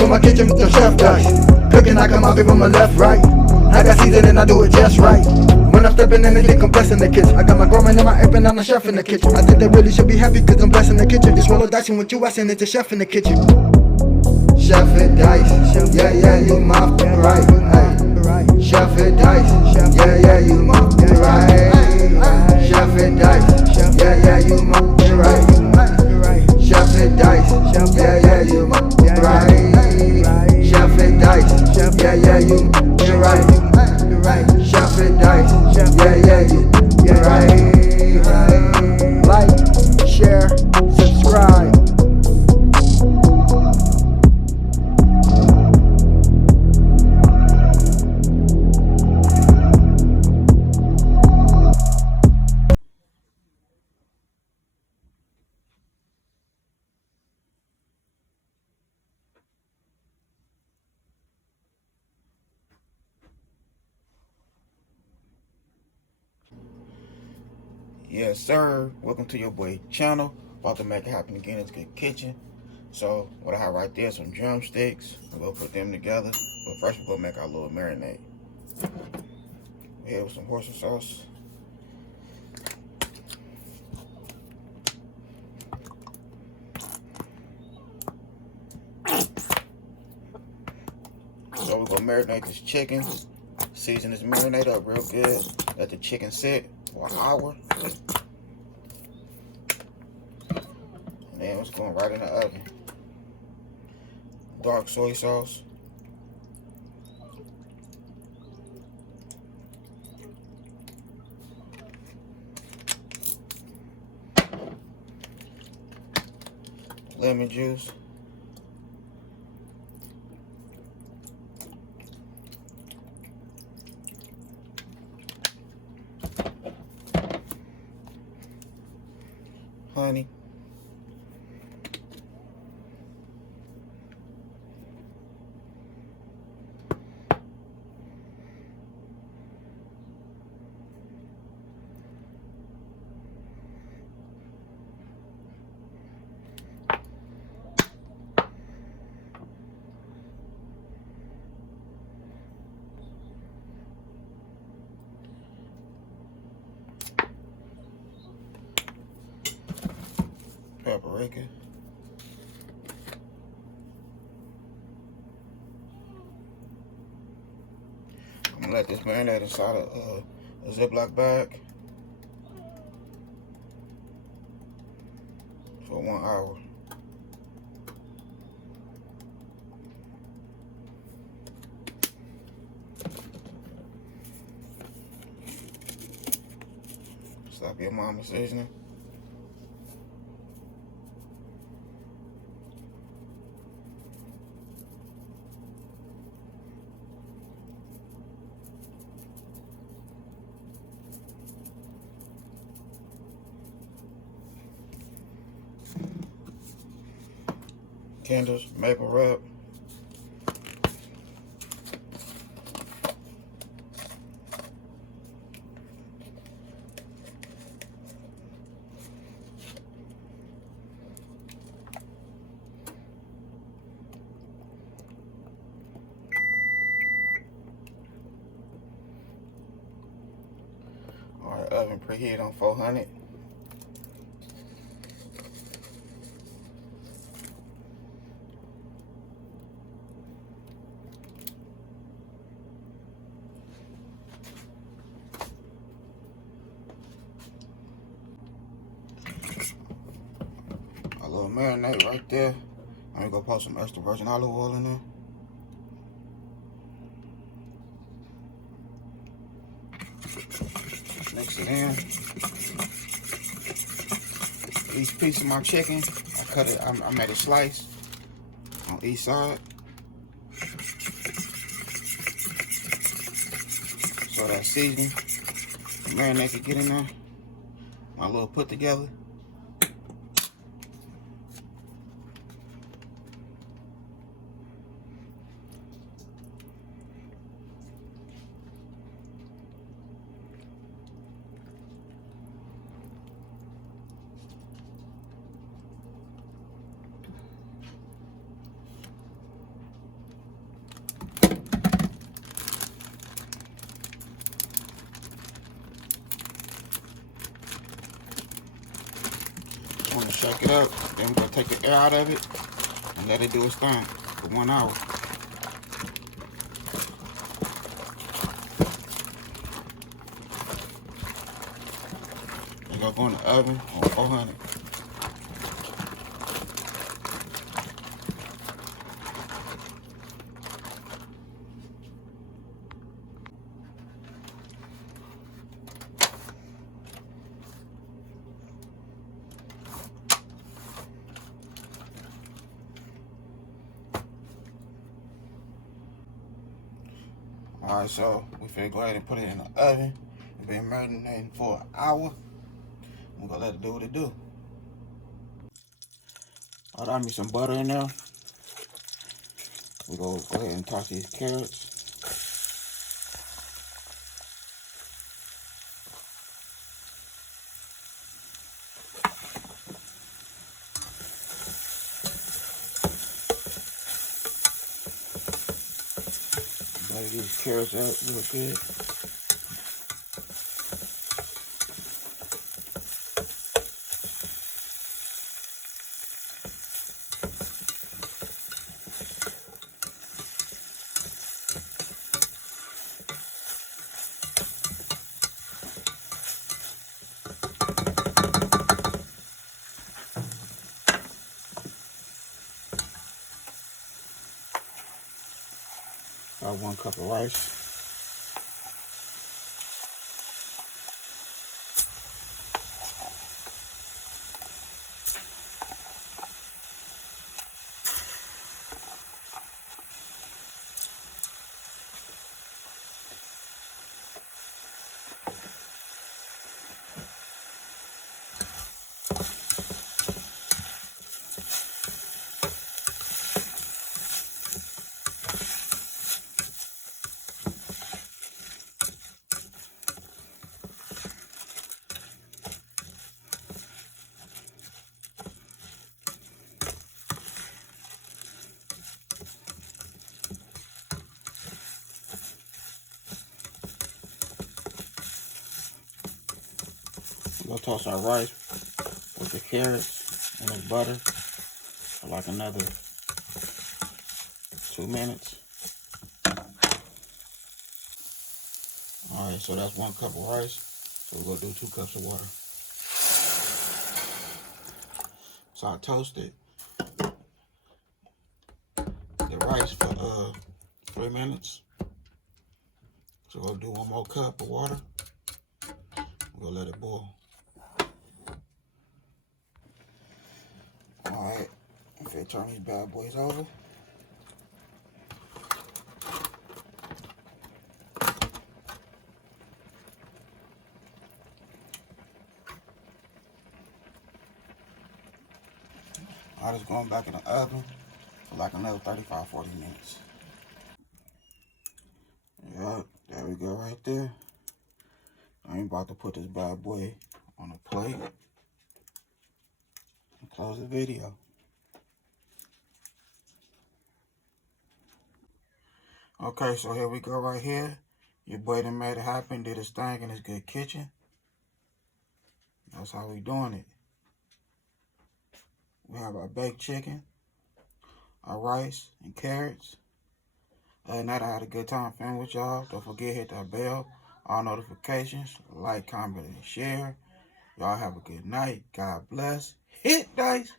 up in my kitchen with the chef dice. Cooking, I come out from my left, right. I got season and I do it just right. When I'm stepping in, they think I'm blessing the kitchen. I got my grandma in my apron, I'm a chef in the kitchen. I think they really should be happy cause I'm blessing the kitchen. Just roll a dice and what you asking, it's a chef in the kitchen. Chef and dice, yeah, yeah, you my right. Hey. Chef and dice, yeah, yeah, you my right. Chef and dice, yeah, yeah, you my right. Chef and dice, yeah, yeah, you my right. Chef and dice, yeah, yeah, you my right. Chef and dice, yeah, yeah, you right. Like, share, subscribe. Yes, sir. Welcome to your boy channel. About to make it happen again. It's Good Kitchen. So what I have right there is some drumsticks. We'll put them together. But first we're gonna make our little marinade. We're here with some hoisin sauce. So we're gonna marinate this chicken. Season this marinade up real good. Let the chicken sit for an hour. And then it's going right in the oven. Dark soy sauce. Lemon juice. Honey. Paprika. I'm gonna let this marinate inside a Ziploc bag for 1 hour. Stop your mama seasoning. Candles, maple rub. All right, oven preheat on 400. A little marinade right there. I'm gonna go pour some extra virgin olive oil in there. Mix it in. Each piece of my chicken, I cut it. I made a slice on each side, so that seasoning, the marinade can get in there. My little put together. I'm gonna shake it up. Then we're gonna take the air out of it and let it do its thing for 1 hour. It's gonna go in the oven on 400. Alright, so we finna go ahead and put it in the oven. It's been marinating for an hour. We're gonna let it do what it do. Alright, I need some butter in there. We're gonna go ahead and toss these carrots. Butter these carrots up real good. About 1 cup of rice. We'll toss our rice with the carrots and the butter for like another 2 minutes. Alright, so that's 1 cup of rice. So we're gonna do 2 cups of water. So I toasted the rice for 3 minutes. So we'll do 1 more cup of water. We'll let it boil. Alright, I'm gonna turn these bad boys over. I'm just going back in the oven for like another 35-40 minutes. Yep, there we go right there. I'm about to put this bad boy on a plate and close the video. Okay, so here we go right here. Your boy done made it happen, did his thing in his good kitchen. That's how we doing it. We have our baked chicken, our rice and carrots. Other than that, I had a good time filming with y'all. Don't forget, hit that bell, all notifications, like, comment, and share. Y'all have a good night. God bless. Hit dice.